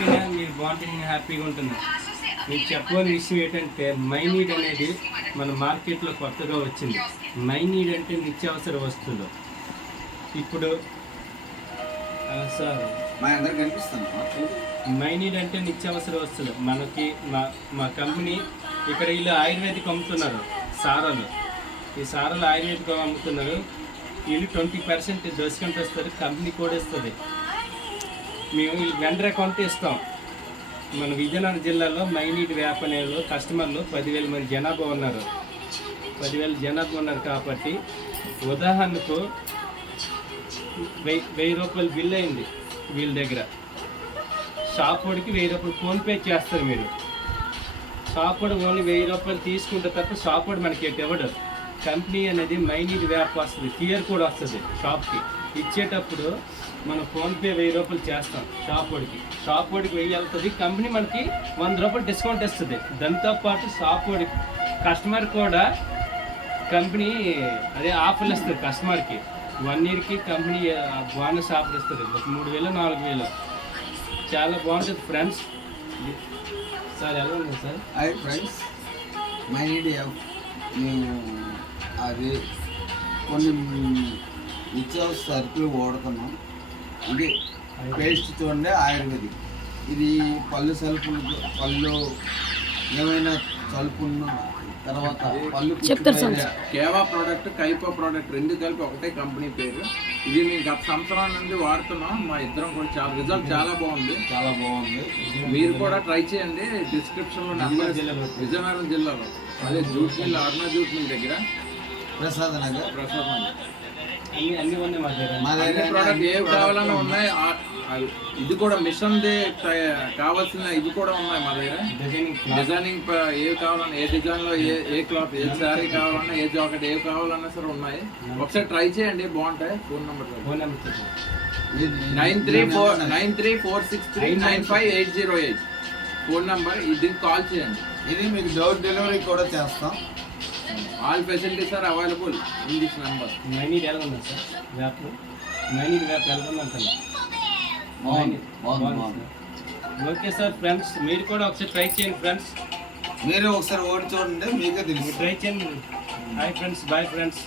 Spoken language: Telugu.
ఓకేనా, మీరు బాగుంటుంది, హ్యాపీగా ఉంటుంది. మీకు చెప్పని విషయం ఏంటంటే మైనీడ్ అనేది మన మార్కెట్లో కొత్తగా వచ్చింది. మైనీడ్ అంటే నిత్యావసర వస్తువులు. ఇప్పుడు సార్ మైనీడ్ అంటే నిత్యావసర వస్తువులు మనకి మా కంపెనీ ఇక్కడ వీళ్ళు ఆయుర్వేదిక్ అమ్ముతున్నారు. సారాలు, ఈ సారాలు ఆయుర్వేదిక్ అమ్ముతున్నారు. వీళ్ళు 20% డిస్కౌంట్ వస్తుంది, కంపెనీ కూడా ఇస్తుంది. మేము వీళ్ళు వెండర్ అకౌంట్ ఇస్తాం. మన విజయనగరం జిల్లాలో మైనీడ్ వ్యాపారంలో కస్టమర్లు 10,000 మంది జనాభా ఉన్నారు. 10,000 జనాభా ఉన్నారు కాబట్టి ఉదాహరణకు 1000 రూపాయలు బిల్ అయింది వీళ్ళ దగ్గర. షాప్ వాడికి 1000 రూపాయలు ఫోన్పే చేస్తారు. మీరు షాప్ వాడు ఓన్లీ 1000 రూపాయలు తీసుకుంటే తప్ప షాప్ వాడు మనకి ఇవ్వడు. కంపెనీ అనేది మైనీడ్ వ్యాప్ వస్తుంది, క్లియర్ కోడ్ వస్తుంది. షాప్కి ఇచ్చేటప్పుడు మనం ఫోన్పే 1000 రూపాయలు చేస్తాం. షాప్ వాడికి 1000 వెళ్తుంది. కంపెనీ మనకి 100 రూపాయలు డిస్కౌంట్ ఇస్తుంది. దాంతోపాటు షాప్ వాడికి కస్టమర్ కూడా కంపెనీ అదే ఆఫర్లు ఇస్తుంది. కస్టమర్కి 1 ఇయర్కి కంపెనీ బోనస్ ఆఫర్ ఇస్తుంది. 3,000 4,000 చాలా బాగుంటుంది ఫ్రెండ్స్. సార్ ఎలా ఉంది సార్? హాయ్ ఫ్రెండ్స్, మైనీడ్ మేము అది కొన్ని నిత్యావసర సరుకులు వాడుతున్నాం. ఇది పేస్ట్ చూడండి, ఆయుర్వేదిక్. ఇది పళ్ళు సలుపులు, పళ్ళు ఏమైనా సలుపున్న తర్వాత పళ్ళు కేవా ప్రోడక్ట్, కైపా ప్రోడక్ట్ రెండు కలిపి ఒకటే కంపెనీ పేరు. ఇది మేము గత సంవత్సరాల నుండి వాడుతున్నాం. మా ఇద్దరం కూడా చాలా రిజల్ట్ చాలా బాగుంది. మీరు కూడా ట్రై చేయండి. డిస్క్రిప్షన్లో నెంబర్. విజయనగరం జిల్లాలో అదే జూట్ మిల్, అరుణ జూట్ మిల్ దగ్గర ప్రసాద్ నగర్. అన్ని ఉన్నాయి మా దగ్గర. ప్రోడక్ట్ ఏవి కావాలన్నా ఉన్నాయి. ఇది కూడా మిషన్ దే కావాల్సిన ఇది కూడా ఉన్నాయి మా దగ్గర. డిజైనింగ్ ఏవి కావాలన్నా, ఏ డిజైన్లో ఏ క్లాత్, ఏ శారీ కావాలన్నా, ఏ జాకెట్ ఏవి కావాలన్నా సరే ఉన్నాయి. ఒకసారి ట్రై చేయండి, బాగుంటాయి. Phone number 9346395808 phone number. దీనికి కాల్ చేయండి. ఇది మీకు డోర్ డెలివరీ కూడా చేస్తాం. All facilities are available in this number. మైనీడ్ ఎలా ఉంది సార్? మైనీడ్ వ్యాప్ ఎలా ఉంది? ఓకే సార్ ఫ్రెండ్స్, మీరు కూడా ఒకసారి ట్రై చేయండి ఫ్రెండ్స్. మీరు ఒకసారి ఓడి చూడండి, మీకే తెలుసు. ట్రై చేయండి. Hi friends, bye friends.